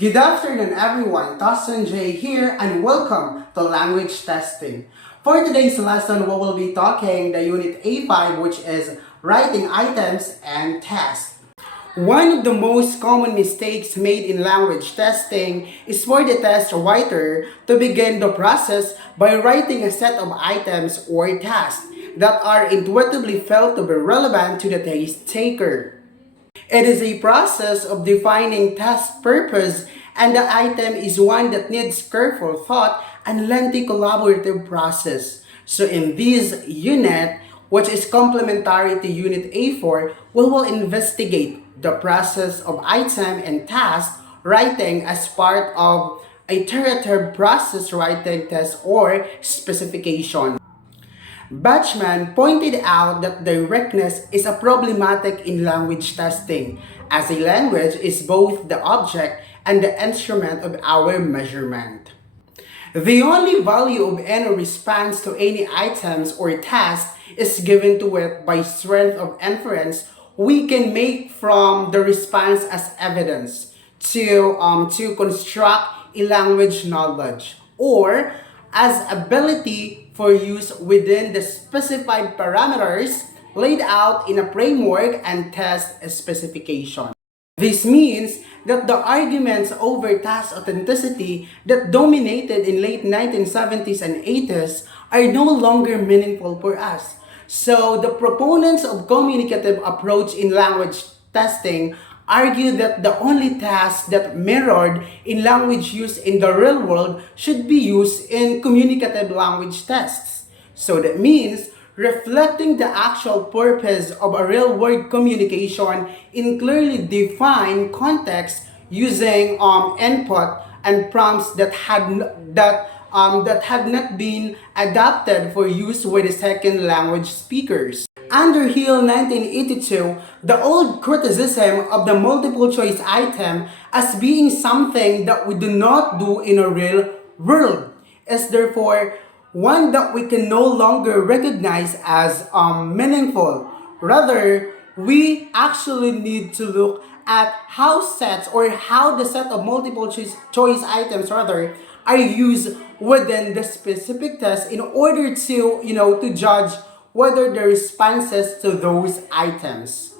Good afternoon everyone, Tosson J here and welcome to language testing. For today's lesson, we will be talking the Unit A5, which is writing items and tasks. One of the most common mistakes made in language testing is for the test writer to begin the process by writing a set of items or tasks that are intuitively felt to be relevant to the test taker. It is a process of defining task purpose, and the item is one that needs careful thought and lengthy collaborative process. So in this unit, which is complementary to Unit A4, we will investigate the process of item and task writing as part of a iterative process writing test or specification. Bachman pointed out that directness is a problematic in language testing, as a language is both the object and the instrument of our measurement. The only value of any response to any items or task is given to it by strength of inference we can make from the response as evidence to construct a language knowledge, or as ability for use within the specified parameters laid out in a framework and test specification. This means that the arguments over task authenticity that dominated in late 1970s and 80s are no longer meaningful for us. So the proponents of communicative approach in language testing argue that the only tasks that mirrored in language use in the real world should be used in communicative language tests. So that means reflecting the actual purpose of a real-world communication in clearly defined context using input and prompts that had not been adapted for use with the second language speakers. Underhill 1982, the old criticism of the multiple choice item as being something that we do not do in a real world is therefore one that we can no longer recognize as meaningful. Rather, we actually need to look at how sets or how the set of multiple choice items rather are used within the specific test in order to judge whether the responses to those items.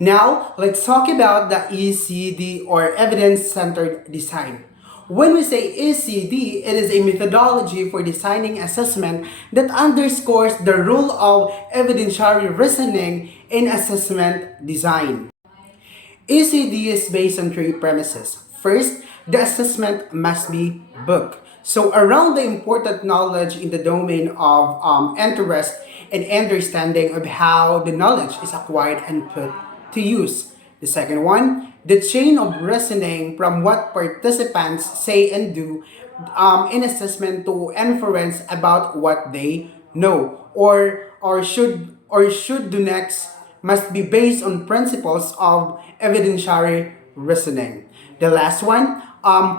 Now, let's talk about the ECD or evidence-centered design. When we say ECD, it is a methodology for designing assessment that underscores the role of evidentiary reasoning in assessment design. ECD is based on three premises. First, the assessment must be booked. So around the important knowledge in the domain of interest and understanding of how the knowledge is acquired and put to use. The second one, the chain of reasoning from what participants say and do in assessment to inference about what they know or should do next must be based on principles of evidentiary reasoning. The last one,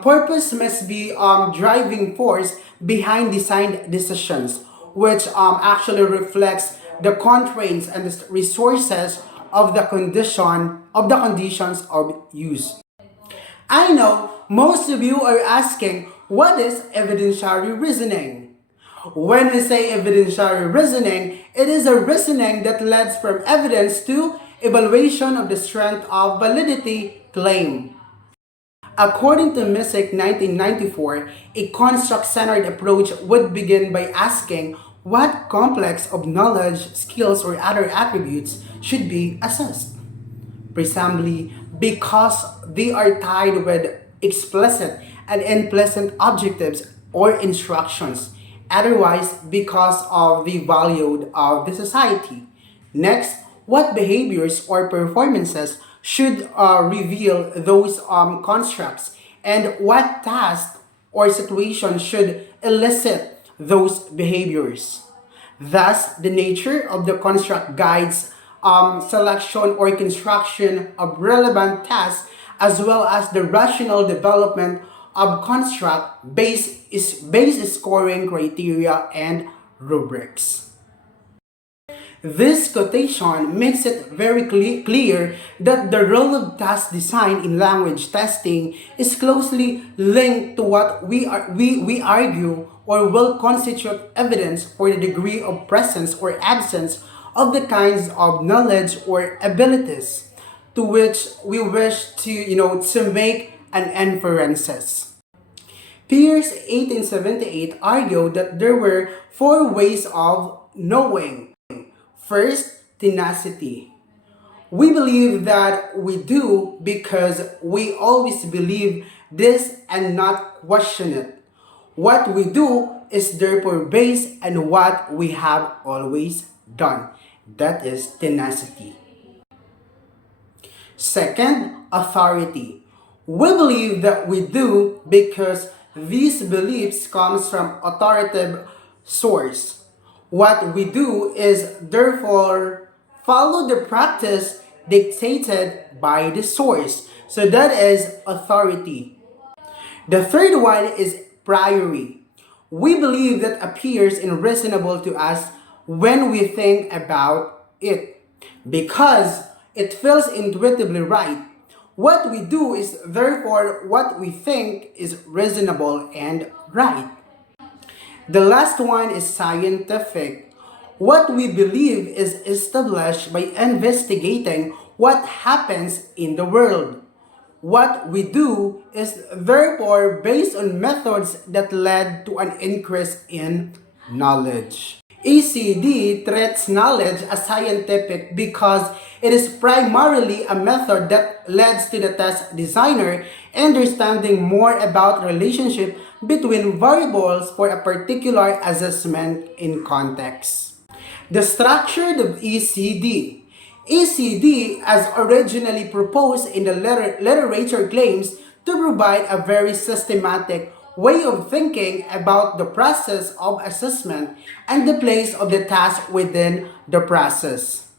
purpose must be driving force behind design decisions, which actually reflects the constraints and the resources of the conditions of use. I know most of you are asking, what is evidentiary reasoning? When we say evidentiary reasoning, it is a reasoning that leads from evidence to evaluation of the strength of validity claim. According to Missick 1994, a construct-centered approach would begin by asking what complex of knowledge, skills, or other attributes should be assessed. Presumably, because they are tied with explicit and implicit objectives or instructions. Otherwise, because of the value of the society. Next, what behaviors or performances should reveal those constructs, and what task or situation should elicit those behaviors. Thus, the nature of the construct guides selection or construction of relevant tasks as well as the rational development of construct based scoring criteria and rubrics. This quotation makes it very clear that the role of task design in language testing is closely linked to what we argue or will constitute evidence for the degree of presence or absence of the kinds of knowledge or abilities to which we wish to make an inferences. Pierce 1878 argued that there were four ways of knowing. First, tenacity. We believe that we do because we always believe this and not question it. What we do is therefore based on what we have always done. That is tenacity. Second, authority. We believe that we do because these beliefs comes from authoritative source. What we do is therefore follow the practice dictated by the source. So that is authority. The third one is priori. We believe that appears unreasonable to us when we think about it because it feels intuitively right. What we do is therefore what we think is reasonable and right. The last one is scientific. What we believe is established by investigating what happens in the world. What we do is therefore based on methods that led to an increase in knowledge. ECD treats knowledge as scientific because it is primarily a method that leads to the test designer understanding more about relationship between variables for a particular assessment in context. The structure of ECD. ECD, as originally proposed in the literature, claims to provide a very systematic way of thinking about the process of assessment and the place of the task within the process.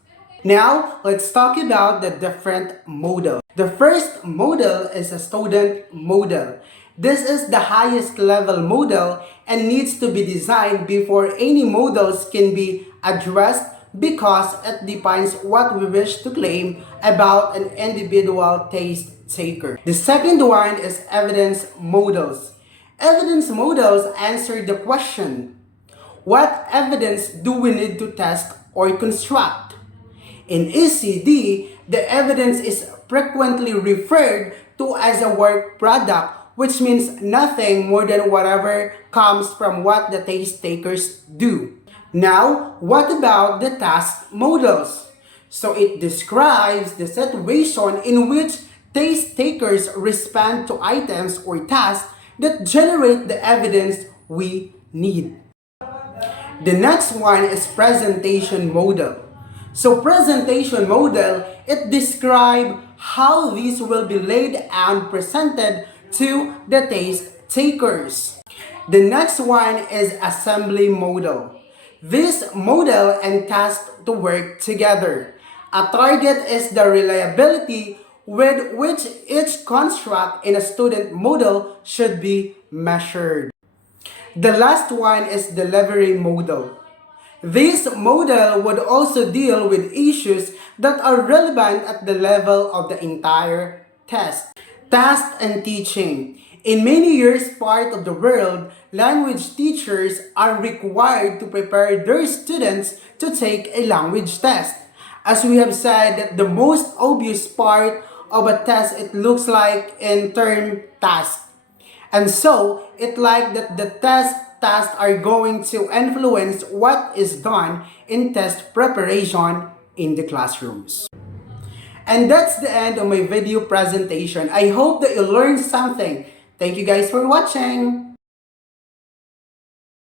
Now, let's talk about the different models. The first model is a student model. This is the highest level model and needs to be designed before any models can be addressed because it defines what we wish to claim about an individual taste taker. The second one is evidence models. Evidence models answer the question, what evidence do we need to test or construct? In ECD, the evidence is frequently referred to as a work product, which means nothing more than whatever comes from what the taste takers do. Now, what about the task models? So it describes the situation in which taste takers respond to items or tasks that generate the evidence we need. The next one is presentation model. So presentation model, it describes how these will be laid and presented to the taste takers. The next one is assembly model. This model and task to work together. A target is the reliability with which each construct in a student model should be measured. The last one is delivery model. This model would also deal with issues that are relevant at the level of the entire test. Task and teaching. In many years part of the world, language teachers are required to prepare their students to take a language test. As we have said, that the most obvious part of a test, it looks like in term task. And so, it like that the tasks are going to influence what is done in test preparation in the classrooms. And that's the end of my video presentation. I hope that you learned something. Thank you guys for watching.